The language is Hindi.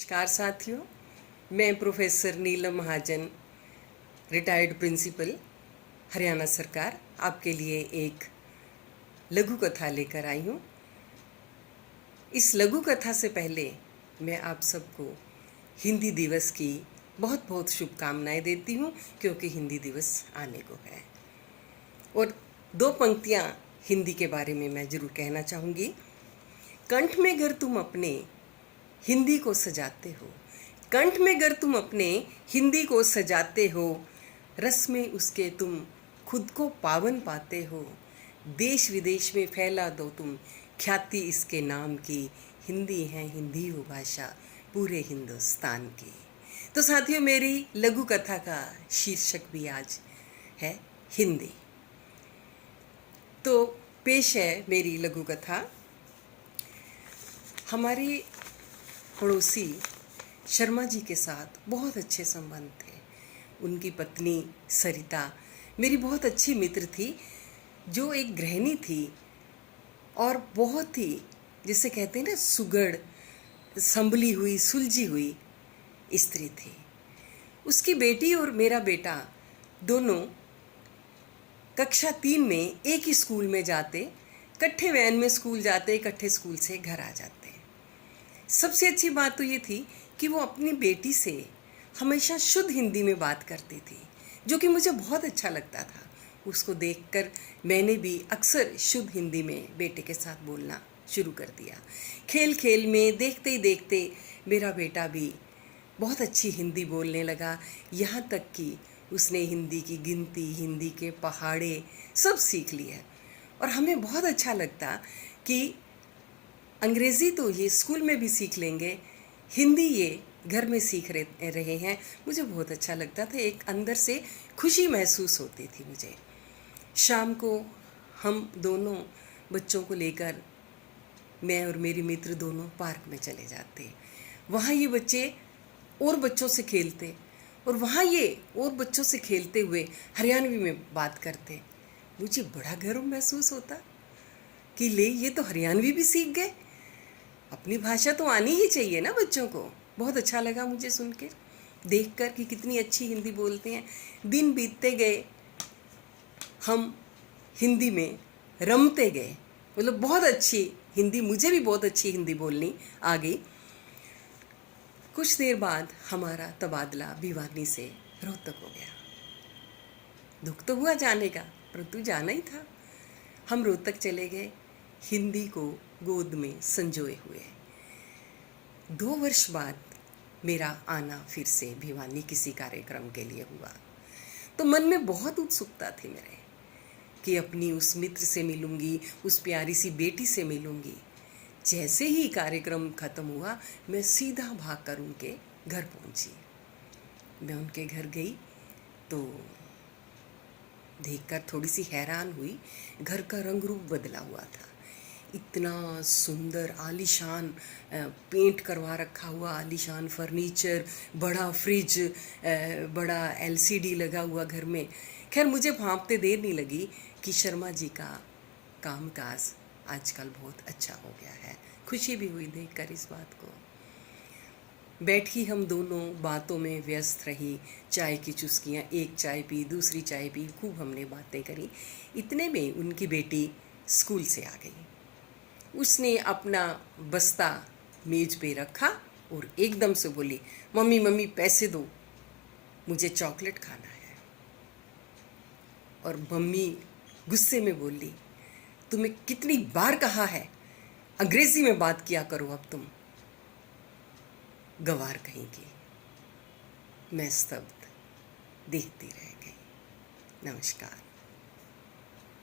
नमस्कार साथियों, मैं प्रोफेसर नीलम महाजन, रिटायर्ड प्रिंसिपल, हरियाणा सरकार, आपके लिए एक लघु कथा लेकर आई हूँ। इस लघु कथा से पहले मैं आप सबको हिंदी दिवस की बहुत बहुत शुभकामनाएं देती हूँ, क्योंकि हिंदी दिवस आने को है। और दो पंक्तियाँ हिंदी के बारे में मैं ज़रूर कहना चाहूँगी। कंठ में गर तुम अपने हिंदी को सजाते हो, कंठ में गर तुम अपने हिंदी को सजाते हो, रस में उसके तुम खुद को पावन पाते हो, देश विदेश में फैला दो तुम ख्याति इसके नाम की, हिंदी है हिंदी हो भाषा पूरे हिंदुस्तान की। तो साथियों, मेरी लघु कथा का शीर्षक भी आज है हिंदी। तो पेश है मेरी लघु कथा। हमारी पड़ोसी शर्मा जी के साथ बहुत अच्छे संबंध थे। उनकी पत्नी सरिता मेरी बहुत अच्छी मित्र थी, जो एक गृहिणी थी और बहुत ही, जिसे कहते हैं ना, सुगढ़, संभली हुई, सुलझी हुई स्त्री थी। उसकी बेटी और मेरा बेटा दोनों कक्षा 3 में एक ही स्कूल में जाते, इकट्ठे वैन में स्कूल जाते, इकट्ठे स्कूल से घर आ जाते। सबसे अच्छी बात तो ये थी कि वो अपनी बेटी से हमेशा शुद्ध हिंदी में बात करती थी, जो कि मुझे बहुत अच्छा लगता था। उसको देखकर मैंने भी अक्सर शुद्ध हिंदी में बेटे के साथ बोलना शुरू कर दिया। खेल खेल में, देखते ही देखते मेरा बेटा भी बहुत अच्छी हिंदी बोलने लगा, यहाँ तक कि उसने हिंदी की गिनती, हिंदी के पहाड़े सब सीख लिया। और हमें बहुत अच्छा लगता कि अंग्रेज़ी तो ये स्कूल में भी सीख लेंगे, हिंदी ये घर में सीख रहे हैं। मुझे बहुत अच्छा लगता था, एक अंदर से खुशी महसूस होती थी मुझे। शाम को हम दोनों बच्चों को लेकर, मैं और मेरी मित्र दोनों पार्क में चले जाते। वहाँ ये बच्चे और बच्चों से खेलते, और वहाँ ये और बच्चों से खेलते हुए हरियाणवी में बात करते। मुझे बड़ा गर्व महसूस होता कि ले, ये तो हरियाणवी भी सीख गए। अपनी भाषा तो आनी ही चाहिए ना बच्चों को। बहुत अच्छा लगा मुझे सुन के, देख कर कि कितनी अच्छी हिंदी बोलते हैं। दिन बीतते गए, हम हिंदी में रमते गए। मतलब बहुत अच्छी हिंदी, मुझे भी बहुत अच्छी हिंदी बोलनी आ गई। कुछ देर बाद हमारा तबादला भिवानी से रोहतक हो गया। दुख तो हुआ जाने का, परंतु जाना ही था। हम रोहतक चले गए, हिंदी को गोद में संजोए हुए। 2 वर्ष बाद मेरा आना फिर से भिवानी किसी कार्यक्रम के लिए हुआ। तो मन में बहुत उत्सुकता थी मेरे कि अपनी उस मित्र से मिलूंगी, उस प्यारी सी बेटी से मिलूंगी। जैसे ही कार्यक्रम खत्म हुआ, मैं सीधा भागकर उनके घर पहुंची। मैं उनके घर गई तो देखकर थोड़ी सी हैरान हुई। घर का रंग रूप बदला हुआ था। इतना सुंदर आलीशान पेंट करवा रखा हुआ, आलीशान फर्नीचर, बड़ा फ्रिज, बड़ा एलसीडी लगा हुआ घर में। खैर, मुझे भांपते देर नहीं लगी कि शर्मा जी का कामकाज आजकल बहुत अच्छा हो गया है। खुशी भी हुई देखकर इस बात को। बैठी हम दोनों बातों में व्यस्त रही, चाय की चुस्कियाँ, एक चाय पी, दूसरी चाय पी, खूब हमने बातें करी। इतने में उनकी बेटी स्कूल से आ गई। उसने अपना बस्ता मेज पे रखा और एकदम से बोली, मम्मी मम्मी पैसे दो, मुझे चॉकलेट खाना है। और मम्मी गुस्से में बोली, तुम्हें कितनी बार कहा है अंग्रेजी में बात किया करो, अब तुम गंवार कहेंगी। मैं स्तब्ध देखती रह गई। नमस्कार।